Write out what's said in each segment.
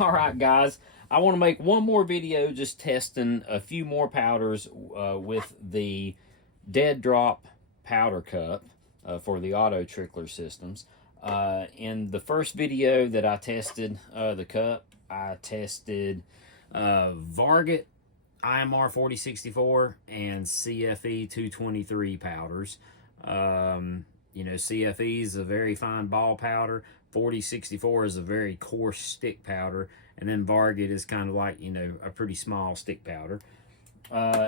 All right, guys. I want to make one more video just testing a few more powders with the Dead Drop powder cup for the AutoTrickler systems. In the first video that I tested the cup, I tested Varget IMR 4064 and CFE 223 powders. You know, CFE is a very fine ball powder. 4064 is a very coarse stick powder. And then Varget is kind of like, you know, a pretty small stick powder.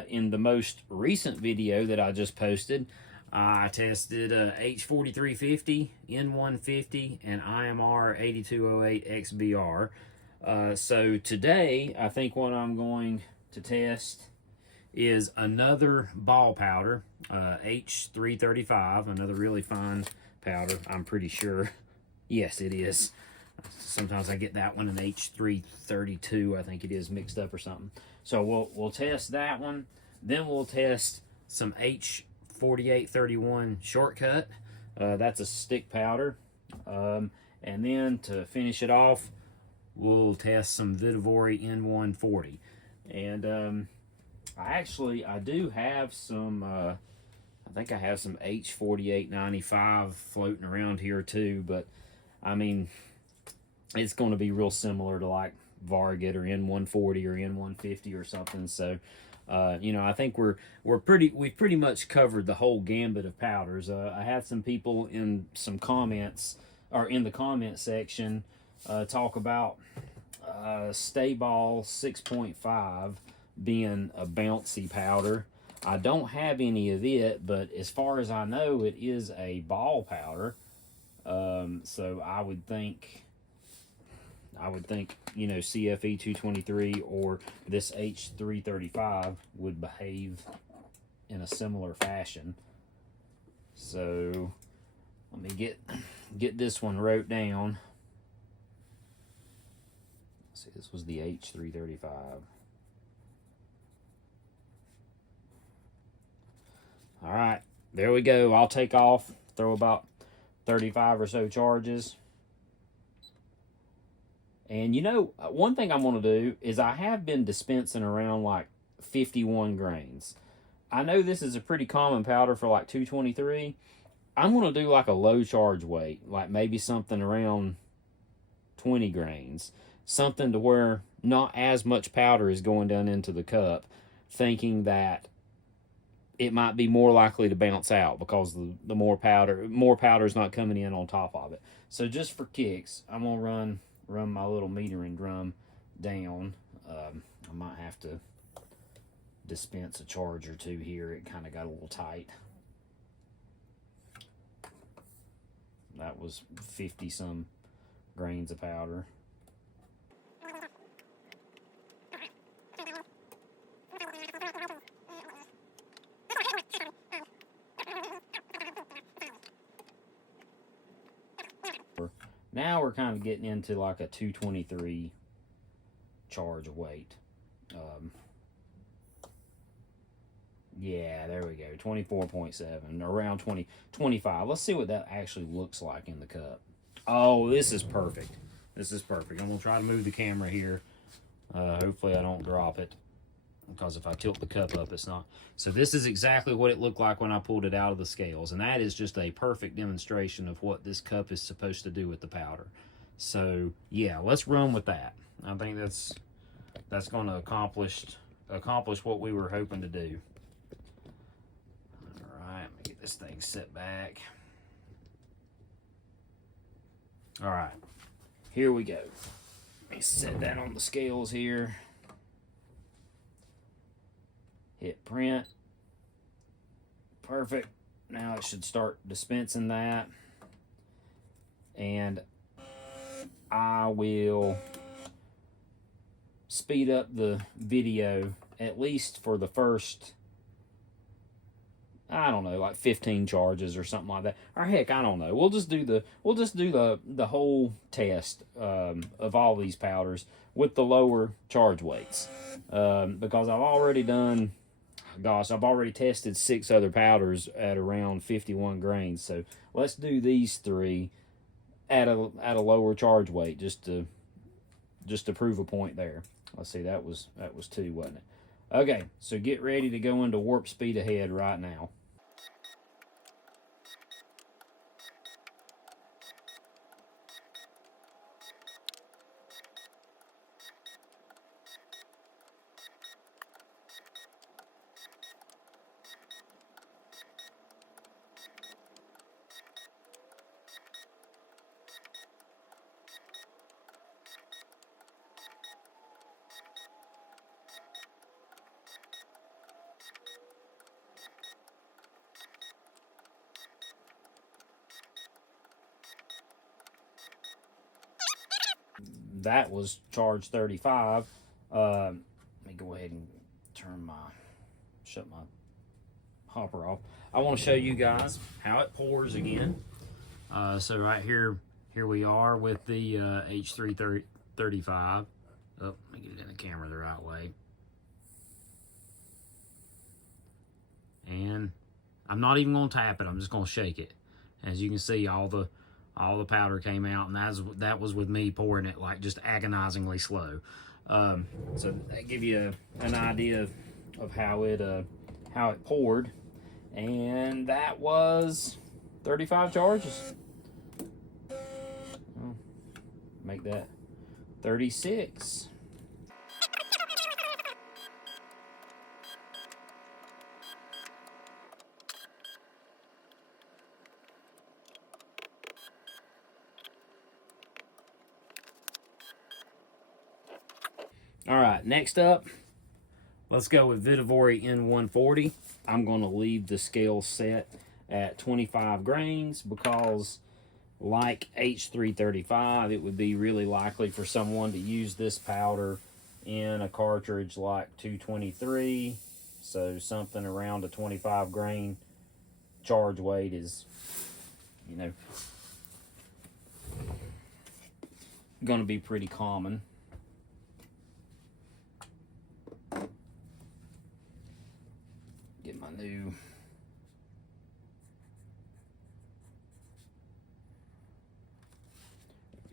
In the most recent video that I just posted, I tested H4350, N150, and IMR 8208 XBR. So today, I think what I'm going to test is another ball powder, H335, another really fine powder, I'm pretty sure. Yes, it is. Sometimes I get that one in H332, I think it is, mixed up or something. So we'll test that one. Then we'll test some H4831 shortcut. That's a stick powder. And then to finish it off, we'll test some Vitavori N140. And I do have some, I think I have some H4895 floating around here too, but I mean, it's going to be real similar to like Varget or N140 or N150 or something. So, you know, I think we've pretty much covered the whole gambit of powders. I had some people in some comments, or in the comment section, talk about Stay Ball 6.5 being a bouncy powder. I don't have any of it, but as far as I know, it is a ball powder. So I would think, you know, CFE 223 or this H335 would behave in a similar fashion. So let me get this one wrote down. Let's see, this was the H335. All right, there we go. I'll take off, throw about 35 or so charges. And you know, one thing I'm going to do is I have been dispensing around like 51 grains. I know this is a pretty common powder for like 223. I'm going to do like a low charge weight, like maybe something around 20 grains. Something to where not as much powder is going down into the cup, thinking that it might be more likely to bounce out because the more powder is not coming in on top of it. So just for kicks, I'm going to run my little metering drum down. I might have to dispense a charge or two here. It kind of got a little tight. That was 50 some grains of powder. Now we're kind of getting into like a 223 charge weight. Yeah, there we go. 24.7, around 25. Let's see what that actually looks like in the cup. Oh, this is perfect. This is perfect. I'm going to try to move the camera here. Hopefully I don't drop it, because if I tilt the cup up, it's not. So this is exactly what it looked like when I pulled it out of the scales, and that is just a perfect demonstration of what this cup is supposed to do with the powder. So yeah, let's run with that. I think that's going to accomplish what we were hoping to do. All right, let me get this thing set back. All right, here we go. Let me set that on the scales here. Hit print. Perfect. Now it should start dispensing that. And I will speed up the video at least for the first, I don't know, like 15 charges or something like that. Or heck, I don't know. We'll just do the whole test of all these powders with the lower charge weights. Because I've already done, gosh, I've already tested 6 other powders at around 51 grains. So let's do these 3 at a lower charge weight, just to just to prove a point there. Let's see, that was 2, wasn't it? Okay, so get ready to go into warp speed ahead right now. That was charge 35. Let me go ahead and shut my hopper off. I want to show you guys how it pours again. So right here we are with the H335. Oh, let me get it in the camera the right way. And I'm not even going to tap it. I'm just going to shake it. As you can see, all the powder came out, and that was with me pouring it like just agonizingly slow. So that give you an idea of how it poured, and that was 35 charges. Well, make that 36. All right, next up, let's go with Vitavori N140. I'm going to leave the scale set at 25 grains because, like H335, it would be really likely for someone to use this powder in a cartridge like 223. So something around a 25 grain charge weight is, you know, going to be pretty common. Get my new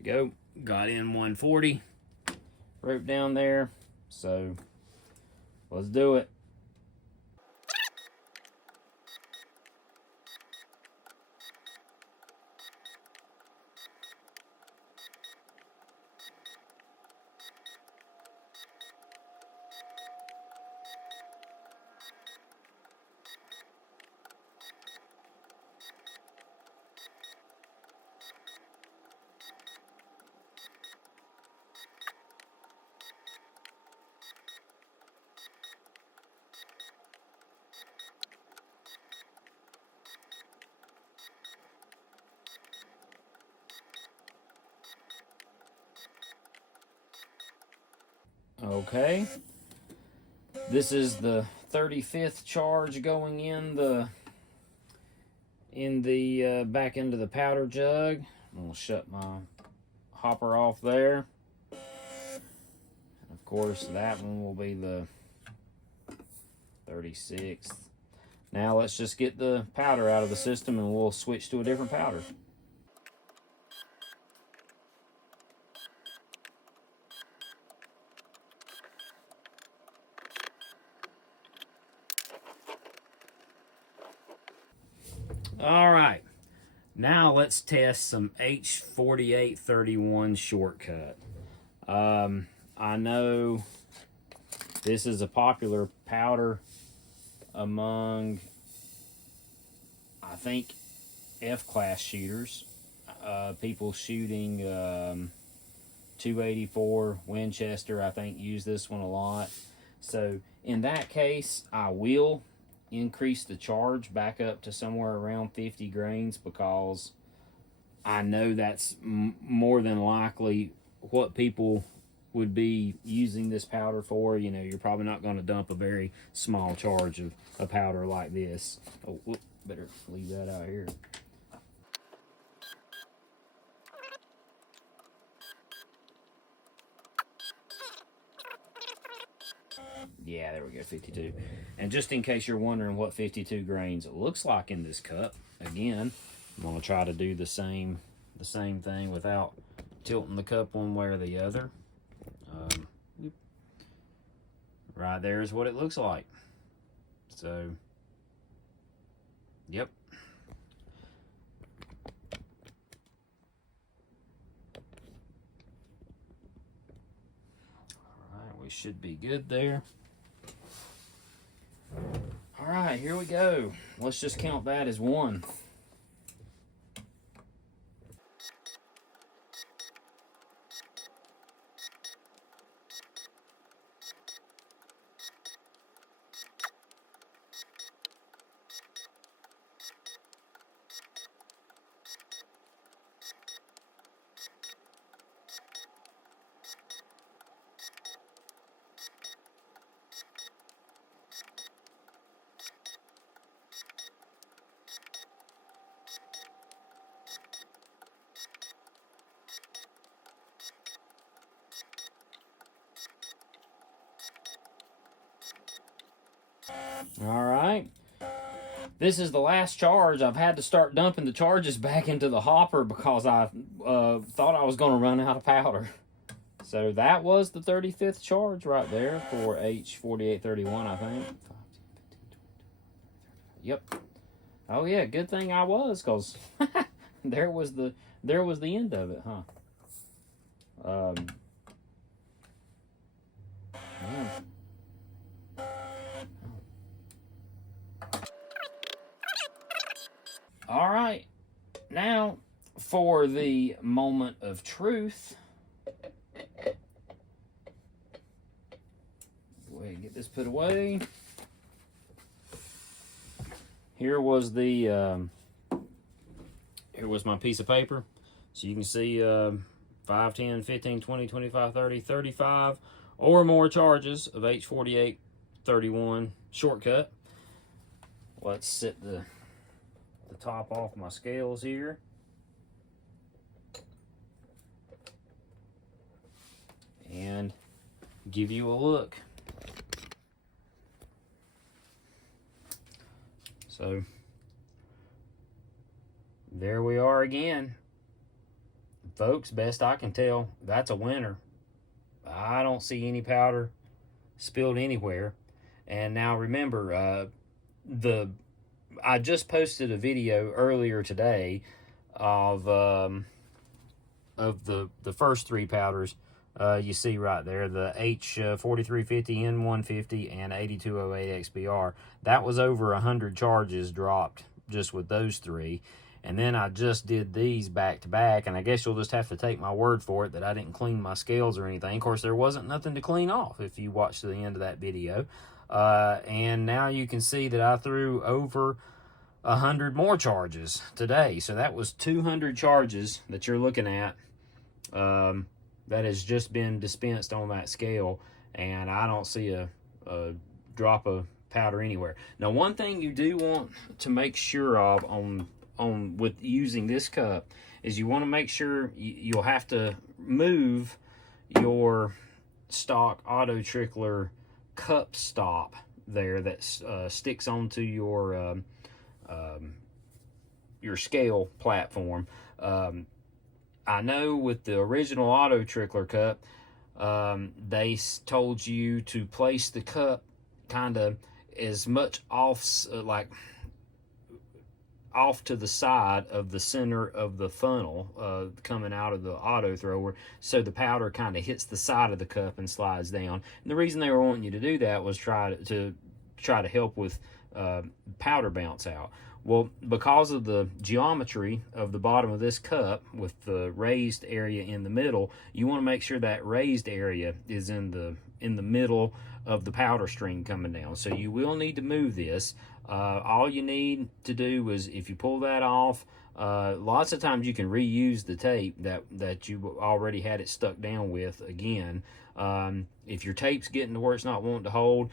there we go. Got in 140 rope down there, so let's do it. Okay, this is the 35th charge going in the back into the powder jug. I'm gonna shut my hopper off there. Of course, that one will be the 36th. Now let's just get the powder out of the system and we'll switch to a different powder. All right, now let's test some H4831 shortcut. I know this is a popular powder among, I think, F-class shooters. People shooting 284 Winchester, I think, use this one a lot. So in that case, I will increase the charge back up to somewhere around 50 grains because I know that's more than likely what people would be using this powder for. You know, you're probably not going to dump a very small charge of a powder like this. Oh, whoop, better leave that out here. Yeah, there we go, 52. And just in case you're wondering what 52 grains looks like in this cup, again, I'm going to try to do the same thing without tilting the cup one way or the other. Right there is what it looks like. So, yep. All right, we should be good there. All right, here we go. Let's just count that as one. All right. This is the last charge. I've had to start dumping the charges back into the hopper because I thought I was going to run out of powder. So that was the 35th charge right there for H4831, I think. Yep. Oh yeah, good thing I was, because there was the end of it, huh? Yeah. All right, now for the moment of truth. Go ahead and get this put away. Here was the here was my piece of paper. So you can see 5, 10, 15, 20, 25, 30, 35 or more charges of H4831 shortcut. Let's set the top off my scales here. And give you a look. So there we are again. Folks, best I can tell, that's a winner. I don't see any powder spilled anywhere. And now remember, I just posted a video earlier today of the first three powders. You see right there, the H4350, N150, and 8208 XBR. That was over 100 charges dropped just with those three. And then I just did these back to back, and I guess you'll just have to take my word for it that I didn't clean my scales or anything. Of course, there wasn't nothing to clean off if you watched to the end of that video. And now you can see that I threw over 100 more charges today. So that was 200 charges that you're looking at that has just been dispensed on that scale, and I don't see a drop of powder anywhere. Now, one thing you do want to make sure of on with using this cup is you want to make sure you'll have to move your stock AutoTrickler cup stop there that sticks onto your scale platform. I know with the original AutoTrickler cup, they told you to place the cup kind of as much off, like off to the side of the center of the funnel coming out of the auto thrower, so the powder kind of hits the side of the cup and slides down. And the reason they were wanting you to do that was try to help with powder bounce out. Well, because of the geometry of the bottom of this cup with the raised area in the middle, you want to make sure that raised area is in the middle of the powder stream coming down. So you will need to move this. All you need to do is, if you pull that off, lots of times you can reuse the tape that you already had it stuck down with again. If your tape's getting to where it's not wanting to hold,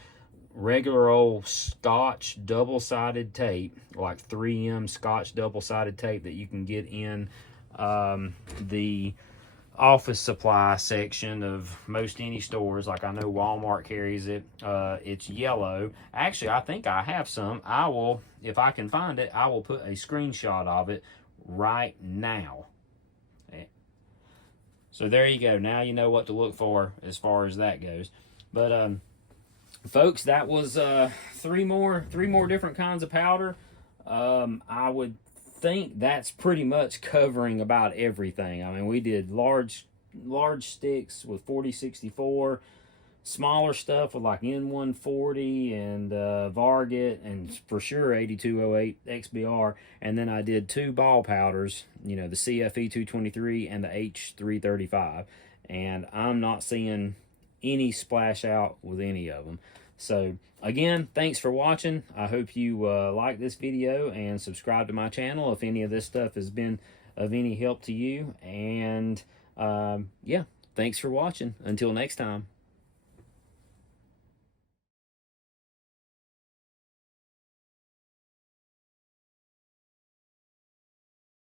regular old Scotch double-sided tape, like 3M Scotch double-sided tape that you can get in the office supply section of most any stores. Like I know Walmart carries it. It's yellow. Actually, I think I have some. I will, if I can find it, I will put a screenshot of it right now. So there you go. Now you know what to look for as far as that goes. But folks, that was three more different kinds of powder. I would think that's pretty much covering about everything. I mean, we did large sticks with 4064, smaller stuff with like N140 and Varget, and for sure 8208 XBR. And then I did 2 ball powders, you know, the CFE 223 and the H335. And I'm not seeing any splash out with any of them. So again, thanks for watching. I hope you like this video and subscribe to my channel if any of this stuff has been of any help to you. And yeah, thanks for watching. Until next time.